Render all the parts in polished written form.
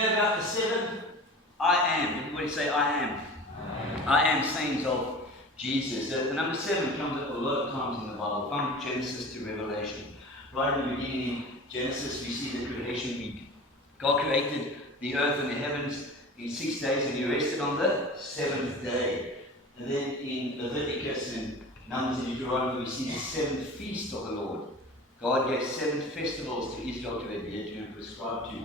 hear about the 7 I am? Everybody say I am. I am sayings of Jesus. The number 7 comes up a lot of times in the Bible, from Genesis to Revelation. Right in the beginning, Genesis, we see the creation week. God created the earth and the heavens in 6 days, and He rested on the 7th day. And then in Leviticus and Numbers and Deuteronomy, we see the 7th feast of the Lord. God gave 7 festivals to Israel to adhere to and prescribe to.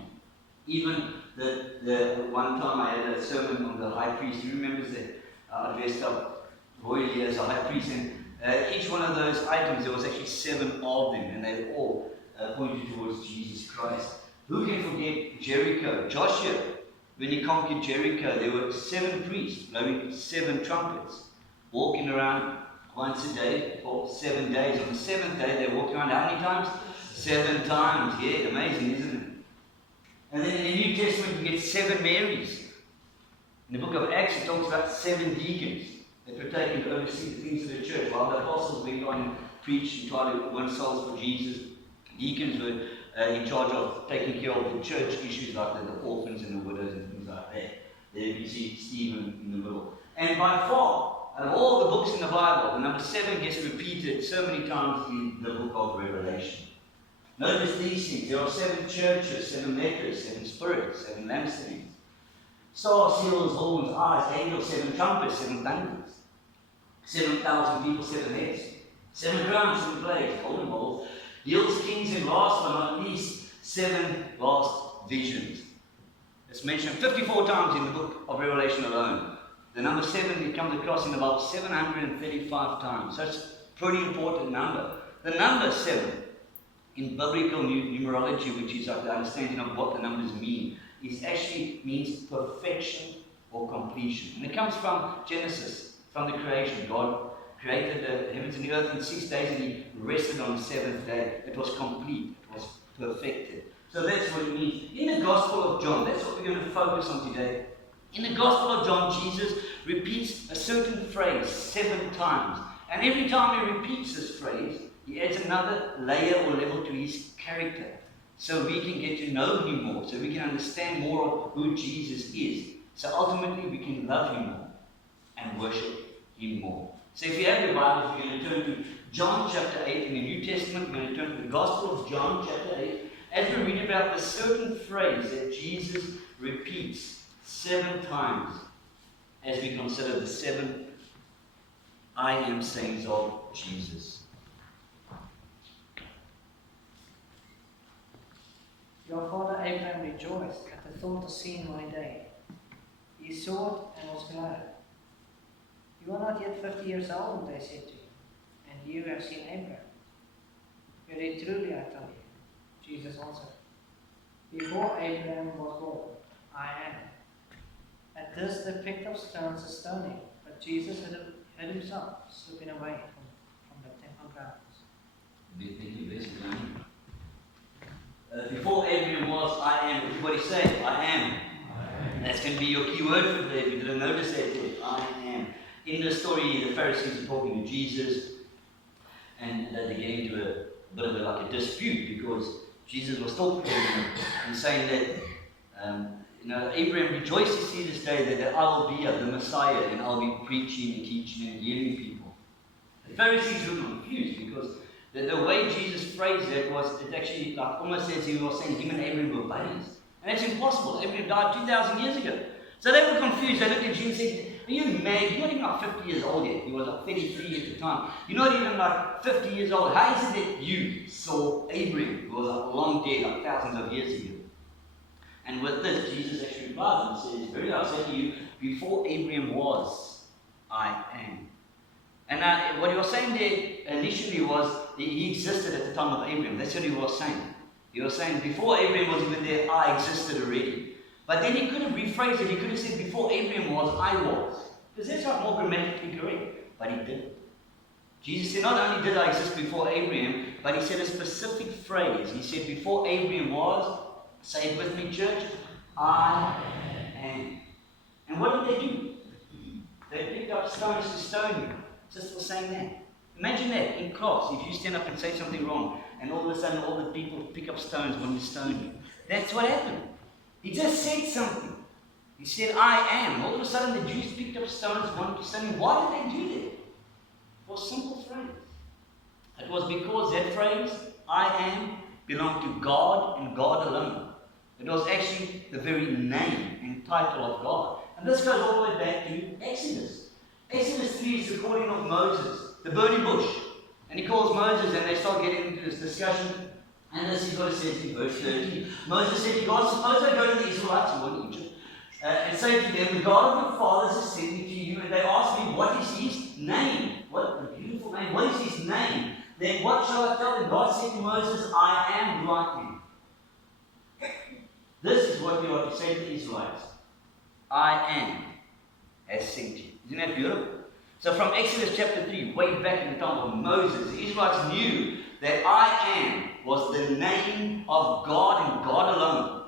Even the one time I had a sermon on the high priest. You remember that I dressed up royally as a high priest, and each one of those items, there was actually 7 of them, and they all pointed towards Jesus Christ. Who can forget Jericho? Joshua, when he conquered Jericho, there were 7 priests blowing 7 trumpets, walking around once a day for 7 days. On the 7th day, they walked around how many times? 7 times. Yeah, amazing, isn't it? And then in the New Testament, you get 7 Marys. In the book of Acts, it talks about 7 deacons that were taken to oversee the things of the church. While the apostles went on and preached and tried to win souls for Jesus, deacons were in charge of taking care of the church issues like the orphans and the widows and things like that. There you see Stephen in the middle. And by far, out of all the books in the Bible, the number 7 gets repeated so many times in the book of Revelation. Notice these things. There are 7 churches, 7 letters, 7 spirits, 7 lampstands. Stars, seals, horns, eyes, angels, 7 trumpets, 7 thunders. 7,000 people, 7 heads. 7 crowns, 7 plagues, golden bowls. Yields, kings, and last but not least, 7 last visions. It's mentioned 54 times in the book of Revelation alone. The number 7, it comes across in about 735 times. So it's a pretty important number. The number 7, in biblical numerology, which is like the understanding of what the numbers mean, it actually means perfection or completion. And it comes from Genesis, from the creation. God created the heavens and the earth in 6 days, and He rested on the 7th day. It was complete, it was perfected. So that's what it means. In the Gospel of John, that's what we're going to focus on today. In the Gospel of John, Jesus repeats a certain phrase 7 times. And every time He repeats this phrase, He adds another layer or level to His character, so we can get to know Him more, so we can understand more of who Jesus is. So ultimately, we can love Him more and worship Him more. So if you have your Bible, you're going to turn to John chapter 8 in the New Testament. We're going to turn to the Gospel of John chapter 8 as we read about the certain phrase that Jesus repeats 7 times as we consider the 7 I am sayings of Jesus. Your father Abraham rejoiced at the thought of seeing my day. He saw it and was glad. You are not yet 50 years old, they said to him, and you have seen Abraham. Very truly I tell you, Jesus answered, before Abraham was born, I am. At this they picked up stones to stone him, but Jesus hid himself, slipping away from the temple grounds. Before Abraham was, I am. Everybody say, I am. That's going to be your key word for today. If you didn't notice that, I am. In the story, the Pharisees are talking to Jesus, and they get into a bit of a dispute, because Jesus was talking to them and saying that Abraham rejoiced to see this day that I will be the Messiah, and I'll be preaching and teaching and healing people. The Pharisees were confused because the way Jesus phrased it was, it actually almost as he was saying him and Abraham were buddies. And that's impossible. Abraham died 2,000 years ago. So they were confused. They looked at Jesus and said, are you mad? You're not even 50 years old yet. He was 33 at the time. You're not even 50 years old. How is it that you saw Abraham, who was long dead, thousands of years ago? And with this, Jesus actually replies and says, very well, I say to you, before Abraham was, I am. And what he was saying there initially was, he existed at the time of Abraham. That's what he was saying. He was saying, before Abraham was even there, I existed already. But then he could have rephrased it. He could have said, before Abraham was, I was. Because that's not more grammatically correct. But he didn't. Jesus said, not only did I exist before Abraham, but he said a specific phrase. He said, before Abraham was, say it with me, church, I am. And what did they do? They picked up stones to stone you. Just for saying that. Imagine that in class, if you stand up and say something wrong, and all of a sudden all the people pick up stones when you stone you. That's what happened. He just said something. He said, I am. All of a sudden the Jews picked up stones, wanted to stone him. Why did they do that? It was a simple phrase. It was because that phrase, I am, belonged to God and God alone. It was actually the very name and title of God. And this goes all the way back to Exodus. Exodus 3 is the calling of Moses, the burning bush. And he calls Moses, and they start getting into this discussion. And this is what it says in verse 13. Moses said to God, suppose I go to the Israelites who were in Egypt, and say to them, the God of your fathers has sent me to you, and they ask me, what is his name? What a beautiful name. What is his name? Then what shall I tell them? God said to Moses, I am who I am. This is what you are to say to the Israelites. I am has sent you. Isn't that beautiful? So from Exodus chapter 3, way back in the time of Moses, the Israelites knew that I am was the name of God and God alone.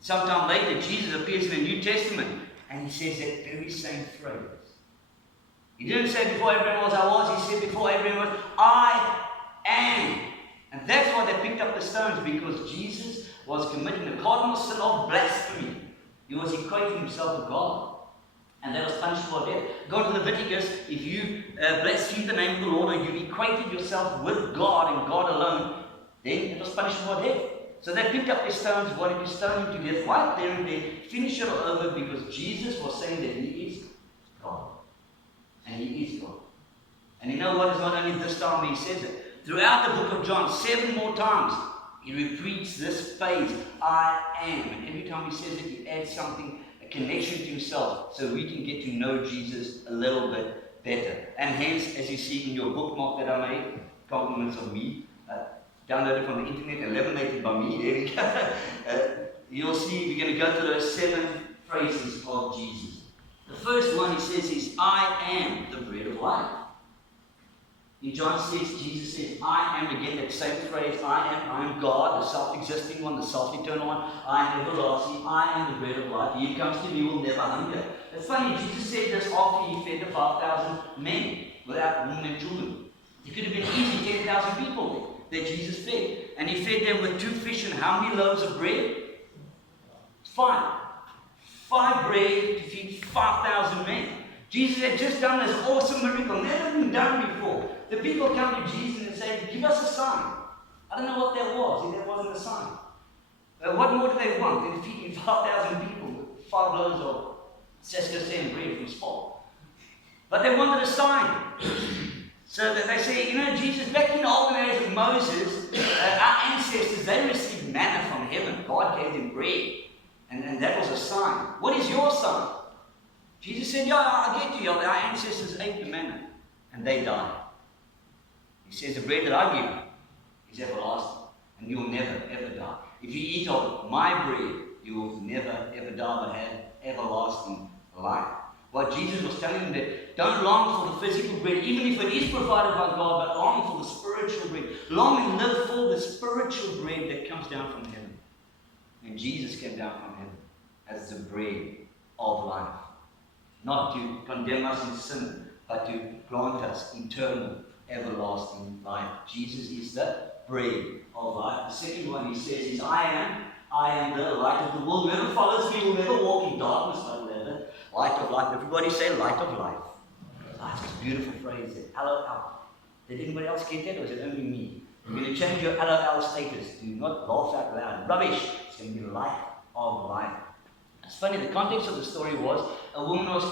Sometime later, Jesus appears in the New Testament and he says that very same phrase. He didn't say before Abraham was, I was. He said before Abraham was, I am. And that's why they picked up the stones, because Jesus was committing the cardinal sin of blasphemy. He was equating himself with God. And that was punishable death. Go to Leviticus, if you blaspheme the name of the Lord, or you equated yourself with God and God alone, then it was punishable death. So they picked up their stones, wanted to stone him to death right there and there, finish it all over, because Jesus was saying that he is God. And he is God. And you know what? It's not only this time he says it. Throughout the book of John, 7 more times, he repeats this phrase, I am. And every time he says it, he adds something, a connection to himself, so we can get to know Jesus a little bit better. And hence, as you see in your bookmark that I made, Compliments of Me, downloaded from the internet and laminated by me, there we go. You'll see we're going to go to those 7 phrases of Jesus. The first one he says is, I am the bread of life. In John 6, Jesus says, I am, again, that same phrase, I am God, the self-existing one, the self-eternal one, I am everlasting, I am the bread of life. He who comes to me will never hunger. It's funny, Jesus said this after he fed the 5,000 men without women and children. It could have been easy, 10,000 people there that Jesus fed. And he fed them with 2 fish and how many loaves of bread? 5. 5 bread to feed 5,000 men. Jesus had just done this awesome miracle, never been done before. The people come to Jesus and say, give us a sign. I don't know what that was, if that wasn't a sign. What more do they want than feeding 5,000 people with 5 loaves of sesquicentennial bread from spot? But they wanted a sign. So that they say, you know, Jesus, back in the olden days of Moses, our ancestors, they received manna from heaven. God gave them bread. And that was a sign. What is your sign? Jesus said, yeah, I get you. Our ancestors ate the manna and they died. He says, the bread that I give is everlasting and you'll never, ever die. If you eat of my bread, you will never, ever die but have everlasting life. Well, Jesus was telling them that don't long for the physical bread, even if it is provided by God, but long for the spiritual bread. Long and live for the spiritual bread that comes down from heaven. And Jesus came down from heaven as the bread of life. Not to condemn us in sin, but to grant us eternal, everlasting life. Jesus is the bread of life. The second one he says is, I am the light of the world. Whoever follows me will never walk in darkness, but will have the light of life. Everybody say light of life. That's a beautiful phrase there. LOL. Did anybody else get that, or is it only me? You're going to change your LOL status. Do not laugh out loud. Rubbish. It's going to be light of life. It's funny, the context of the story was a woman was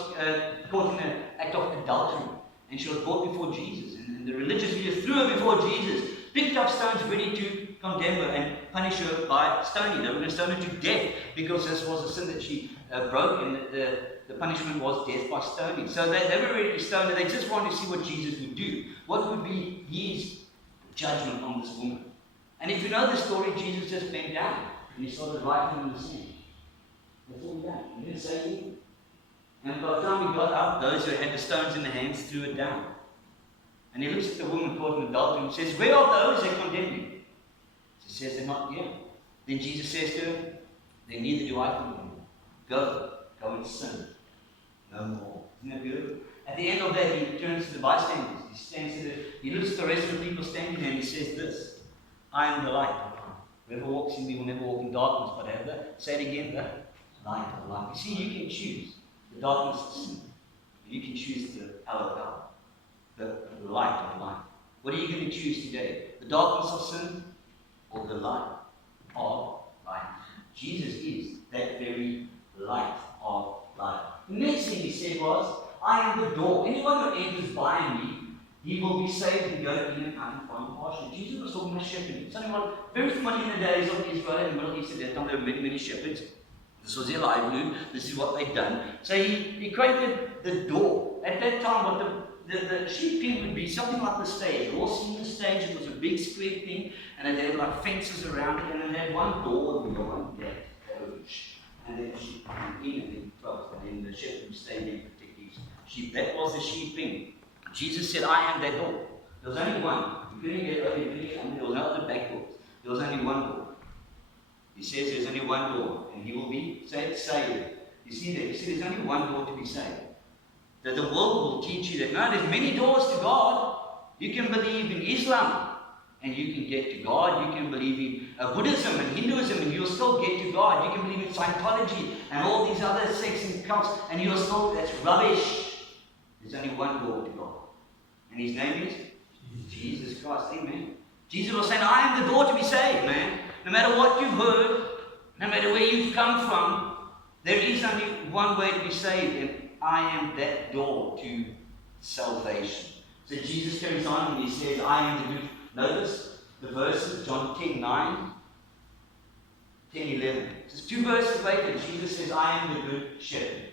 caught in an act of adultery, and she was brought before Jesus. And the religious leaders threw her before Jesus, picked up stones ready to condemn her and punish her by stoning. They were going to stone her to death because this was a sin that she broke, and the punishment was death by stoning. So they were ready to stone her. They just wanted to see what Jesus would do. What would be his judgment on this woman? And if you know the story, Jesus just bent down and he started writing in the sand. That's all he did. He didn't say anything. And by the time he got up, those who had the stones in their hands threw it down. And he looks at the woman caught in adultery and says, where are those that condemn you? She says, they're not here. Then Jesus says to her, then neither do I condemn you. Go and sin no more. Isn't that beautiful? At the end of that, he turns to the bystanders. He looks at the rest of the people standing there and he says this, I am the light of life. Whoever walks in me will never walk in darkness, but have say it again, the light of life. You see, you can choose the darkness of sin. You can choose the LOL, the light of life. What are you going to choose today? The darkness of sin or the light of life? Jesus is that very light of life. The next thing he said was, I am the door. Anyone who enters by me, he will be saved and go in and out and find pasture. Jesus was talking about shepherding. Something very familiar in the days of Israel and the Middle East at that time. There were many, many shepherds. This was their livelihood. This is what they'd done. So he created the door. At that time, what the sheep pen would be something like the stage. You all seen the stage. It was a big square thing, and it had like fences around it, and it had one door and one gate. And then the sheep came in and then closed, and then the shepherd would stay there and protect his sheep. That was the sheep pen. Jesus said, I am that door. There was only one. You couldn't get over, you couldn't get under. There was no other back doors. There was only one door. He says there's only one door, and he will be saved. You see that? He said there's only one door to be saved. That the world will teach you that, no, there's many doors to God. You can believe in Islam, and you can get to God. You can believe in Buddhism and Hinduism, and you'll still get to God. You can believe in Scientology and all these other sects and cults, and you'll still, that's rubbish. There's only one door to God. And his name is Jesus Christ. Amen. Jesus was saying, I am the door to be saved, man. No matter what you've heard, no matter where you've come from, there is only one way to be saved, and I am that door to salvation. So Jesus carries on and he says, I am the good. Notice the verses, John 10:9, 10:11. Just 2 verses later, Jesus says, I am the good shepherd.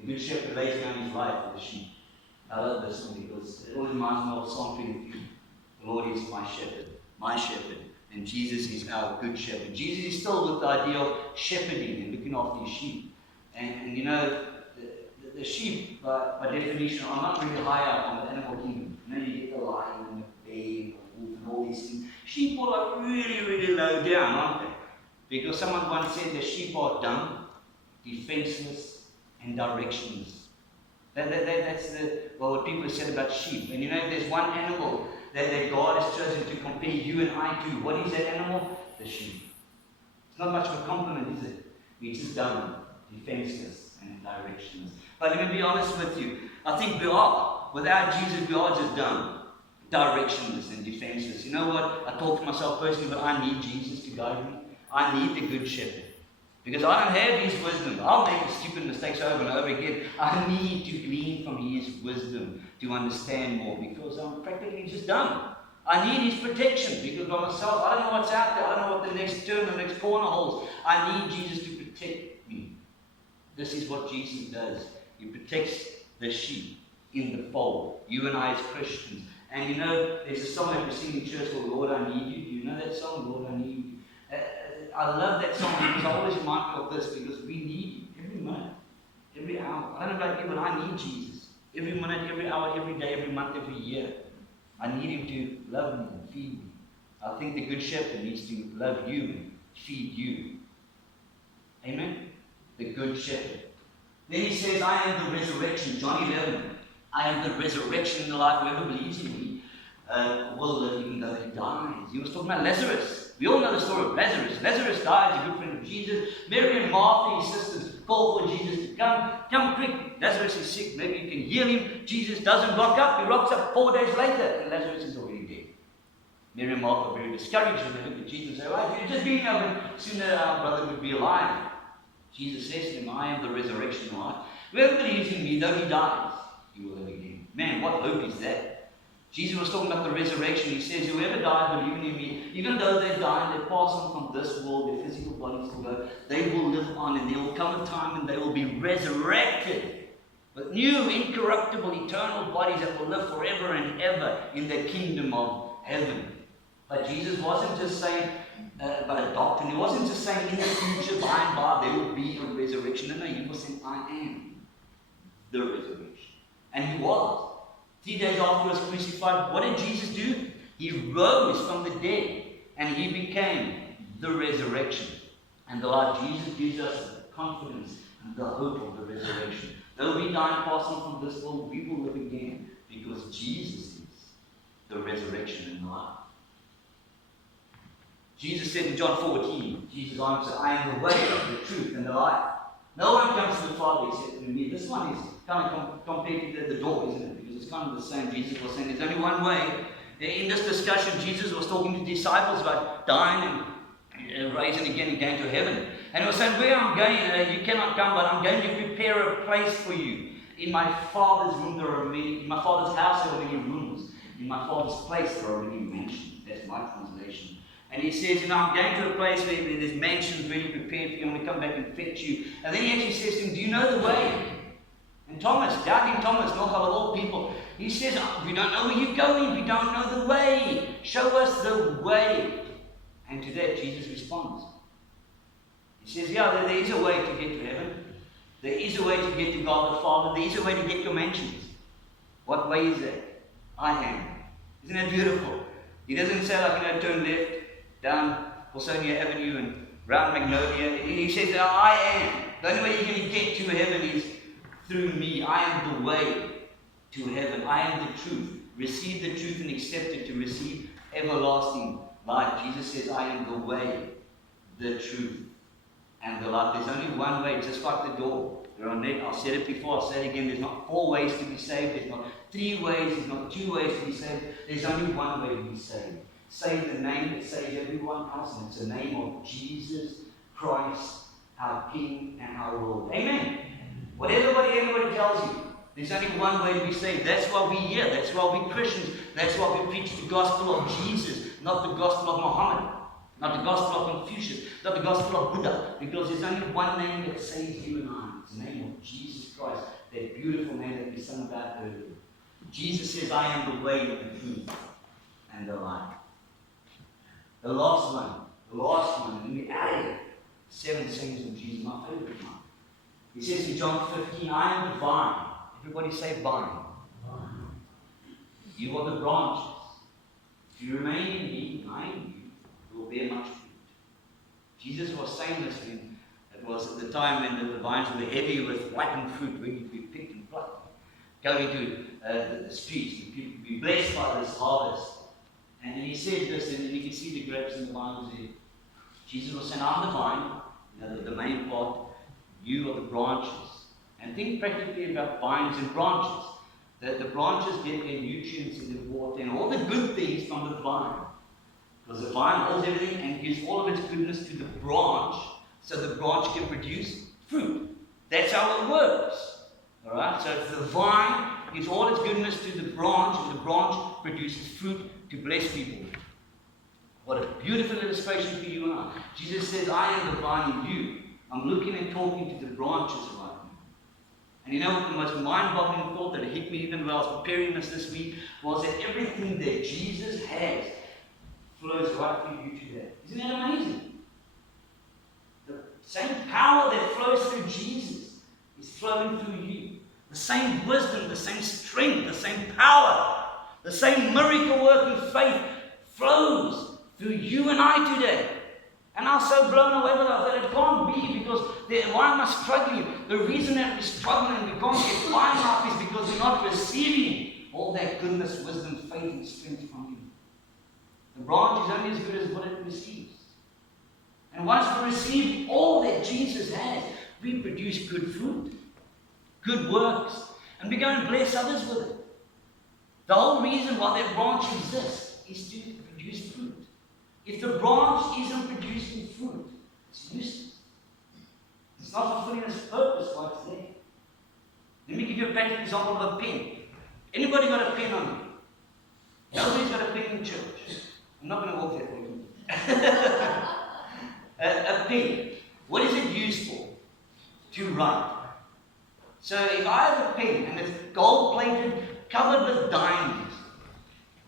The good shepherd lays down his life for the sheep. I love this one because it always reminds me of Psalm 23. The Lord is my shepherd, and Jesus is our good shepherd. Jesus is still with the idea of shepherding and looking after his sheep. And you know, the sheep, by definition, are not really high up on the animal kingdom. You know, you get the lion and the bear and the wolf and all these things. Sheep are like really, really low down, aren't they? Because someone once said the sheep are dumb, defenseless, and directionless. That's what people have said about sheep. And you know, there's one animal that God has chosen to compare you and I to. What is that animal? The sheep. It's not much of a compliment, is it? We're just dumb, defenseless, and directionless. But let me be honest with you. I think we are. Without Jesus, we are just dumb, directionless, and defenseless. You know what? I talk to myself personally, but I need Jesus to guide me. I need the good shepherd. Because I don't have his wisdom. I'll make stupid mistakes over and over again. I need to glean from his wisdom to understand more, because I'm practically just dumb. I need his protection, because by myself, I don't know what's out there. I don't know what the next turn, the next corner holds. I need Jesus to protect me. This is what Jesus does. He protects the sheep in the fold. You and I as Christians. And you know, there's a song that we sing in church called Lord, I Need You. Do you know that song, Lord, I Need You? I love that song because I always remind me of this, because we need Him every minute, every hour. I don't know about you, but I need Jesus. Every minute, every hour, every day, every month, every year. I need Him to love me and feed me. I think the Good Shepherd needs to love you and feed you. Amen? The Good Shepherd. Then He says, I am the resurrection. John 11. I am the resurrection in the life. Whoever believes in me will live even though he dies. He was talking about Lazarus. We all know the story of Lazarus. Lazarus died, a good friend of Jesus. Mary and Martha, his sisters, called for Jesus to come quick. Lazarus is sick. Maybe you can heal him. Jesus doesn't rock up. He rocks up 4 days later, and Lazarus is already dead. Mary and Martha are very discouraged when they look at Jesus and say, well, if you'd just been here, sooner our brother would be alive. Jesus says to them, I am the resurrection and life. Whoever believes in me, though he dies, he will live again. Man, what hope is that? Jesus was talking about the resurrection. He says, whoever dies believing in me, even though they die and they pass on from this world, their physical bodies will go, they will live on, and there will come a time when they will be resurrected with new, incorruptible, eternal bodies that will live forever and ever in the kingdom of heaven. But Jesus wasn't just saying about a doctrine. He wasn't just saying in the future, by and by, there will be a resurrection. No, he was saying, I am the resurrection. And he was. 3 days after he was crucified, what did Jesus do? He rose from the dead, and he became the resurrection. And the life Jesus gives us the confidence and the hope of the resurrection. Though we die and pass on from this world, we will live again, because Jesus is the resurrection and the life. Jesus said in John 14, Jesus answered, I am the way, the truth, and the life. No one comes to the Father except through me. This one is kind of compared to the door, isn't it? Because it's kind of the same. Jesus was saying there's only one way. In this discussion, Jesus was talking to disciples about dying and rising again and going to heaven. And he was saying, where I'm going, you cannot come, but I'm going to prepare a place for you. In my Father's room there are many, in my Father's house there are many rooms. In my Father's place there are many mansions. That's my translation. And he says, I'm going to a place where there's mansions really prepared for you. I'm going to come back and fetch you. And then he actually says to him, do you know the way? And Thomas, doubting Thomas, not of all people, he says, we don't know where you're going. We don't know the way. Show us the way. And to that, Jesus responds. He says, there is a way to get to heaven. There is a way to get to God the Father. There is a way to get your mansions. What way is that? I am. Isn't that beautiful? He doesn't say turn left, down Wilsonia Avenue and round Magnolia. He says, I am. The only way you're going to get to heaven is through me. I am the way to heaven. I am the truth. Receive the truth and accept it to receive everlasting life. Jesus says, I am the way, the truth, and the life. There's only one way, just like the door. I've said it before, I'll say it again. There's not 4 ways to be saved. There's not 3 ways. There's not 2 ways to be saved. There's only one way to be saved. Save the name that saves everyone else, and it's the name of Jesus Christ, our King and our Lord. Amen. Whatever anybody tells you, there's only one way to be saved. That's why we're here. That's why we're Christians. That's why we preach the gospel of Jesus, not the gospel of Muhammad, not the gospel of Confucius, not the gospel of Buddha, because there's only one name that saves you and I. It's the name of Jesus Christ, that beautiful name that we sung about earlier. Jesus says, I am the way, the truth, and the life. The last one, in the area, 7 sayings of Jesus, my favorite one. He says in John 15, I am the vine. Everybody say vine. You are the branches. If you remain in me, and I in you, you will bear much fruit. Jesus was saying this when it was at the time when the vines were heavy with ripened fruit, when you'd be picked and plucked, going to the streets, and people would be blessed by this harvest. And he said this, and you can see the grapes and the vines there. Jesus was saying, I'm the vine, the main part, you are the branches. And think practically about vines and branches. The branches get their nutrients in the water and all the good things from the vine. Because the vine holds everything and gives all of its goodness to the branch, so the branch can produce fruit. That's how it works. Alright? So the vine gives all its goodness to the branch, and the branch produces fruit to bless people. What a beautiful illustration for you and I. Jesus says, I am the vine in you. I'm looking and talking to the branches right now. And you know what the most mind-boggling thought that hit me even while I was preparing this week was that everything that Jesus has flows right through you today. Isn't that amazing? The same power that flows through Jesus is flowing through you. The same wisdom, the same strength, the same power, the same miracle-working faith flows through you and I today. And I'm so blown away with that it can't be because why am I struggling? The reason that we're struggling and we can't get by in life is because we're not receiving all that goodness, wisdom, faith, and strength from Him. The branch is only as good as what it receives. And once we receive all that Jesus has, we produce good fruit, good works, and we go and bless others with it. The whole reason why that branch exists is to produce fruit. If the branch isn't producing fruit, it's useless. It's not fulfilling its purpose while it's there. Let me give you a practical example of a pen. Anybody got a pen on you? Nobody's got a pen in church. I'm not going to walk that way. A pen. What is it used for? To write. So if I have a pen and it's gold-plated, covered with diamonds,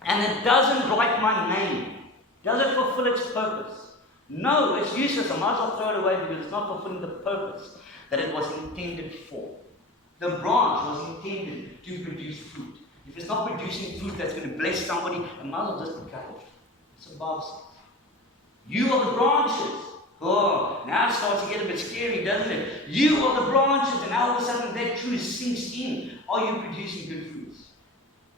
and it doesn't write my name, does it fulfill its purpose? No, it's useless. I might as well throw it away because it's not fulfilling the purpose that it was intended for. The branch was intended to produce fruit. If it's not producing fruit that's going to bless somebody, I might as well just be cut off. It's a Bible says. You are the branches. Oh, now it starts to get a bit scary, doesn't it? You are the branches, and all of a sudden that truth sinks in. Are you producing good fruits?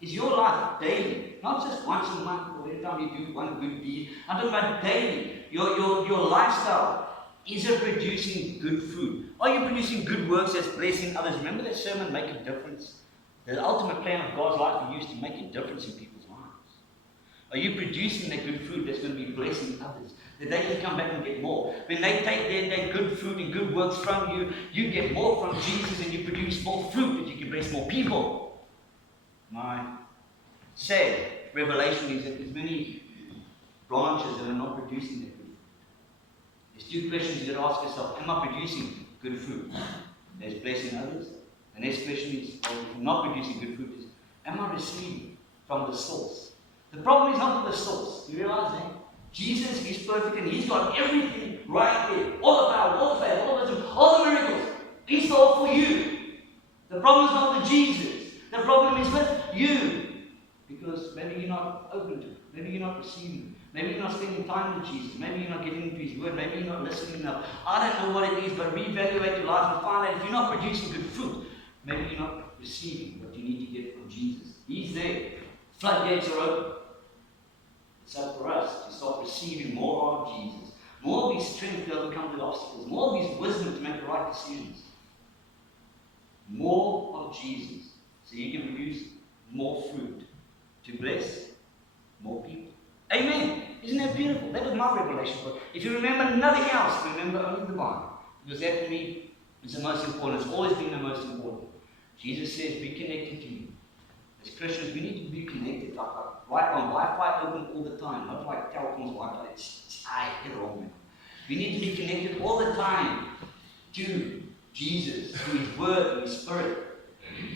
Is your life daily, not just once a month or every time you do one good deed? I'm talking about daily. your lifestyle, is it producing good fruit? Are you producing good works that's blessing others? Remember that sermon, Make a Difference? The ultimate plan of God's life for you is to make a difference in people's lives. Are you producing that good fruit that's going to be blessing others? That they can come back and get more. When they take their good fruit and good works from you, you get more from Jesus and you produce more fruit that you can bless more people. My sad revelation is that there's many branches that are not producing that good fruit. There's two questions you got to ask yourself. Am I producing good fruit that's blessing others? The next question is, well, if I'm not producing good fruit, is, am I receiving from the source? The problem is not the source. You realize that? Jesus is perfect and He's got everything right there. All the power, all the faith, all the wisdom, all the miracles. He's all for you. The problem is not with Jesus. The problem is with you. Because maybe you're not open to it. Maybe you're not receiving it. Maybe you're not spending time with Jesus. Maybe you're not getting into His Word. Maybe you're not listening enough. I don't know what it is, but reevaluate your life and find out if you're not producing good fruit, maybe you're not receiving what you need to get from Jesus. He's there. Floodgates are open. It's up for us to start receiving more of Jesus. More of His strength to overcome the obstacles. More of His wisdom to make the right decisions. More of Jesus. So you can produce more fruit to bless more people. Amen. Isn't that beautiful? That was my revelation. If you remember nothing else, remember only the Bible. Because that for me is the most important. It's always been the most important. Jesus says, be connected to me. As Christians, we need to be connected. Like on Wi-Fi open all the time. Not like Telkom's Wi-Fi. Get it wrong, man. We need to be connected all the time to Jesus, to His Word, to His Spirit.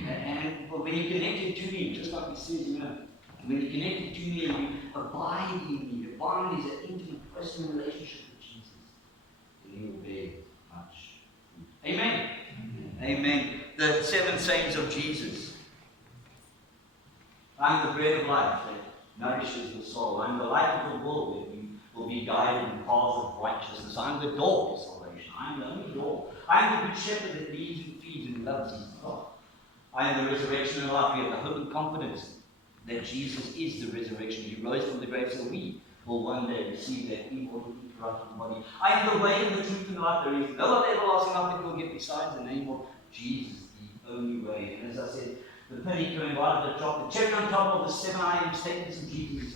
And when you're connected to Him, just like it says, when you're connected to me and you abide in me, abide is an intimate, personal relationship with Jesus, then you will bear much fruit. Amen. Amen. The 7 sayings of Jesus. I am the bread of life that nourishes the soul. I am the light of the world that you will be guided in paths of righteousness. I am the door of salvation. I am the only door. I am the good shepherd that leads and feeds and loves His flock. I am the resurrection and life. We have the hope and confidence that Jesus is the resurrection. He rose from the grave, so we will one day receive that immortal, incorruptible body. I am the way and the truth and the life. There is no other everlasting life that we'll get besides the name of Jesus, the only way. And as I said, the penny coming right at the top, the cherry on top of the 7 I am statements of Jesus.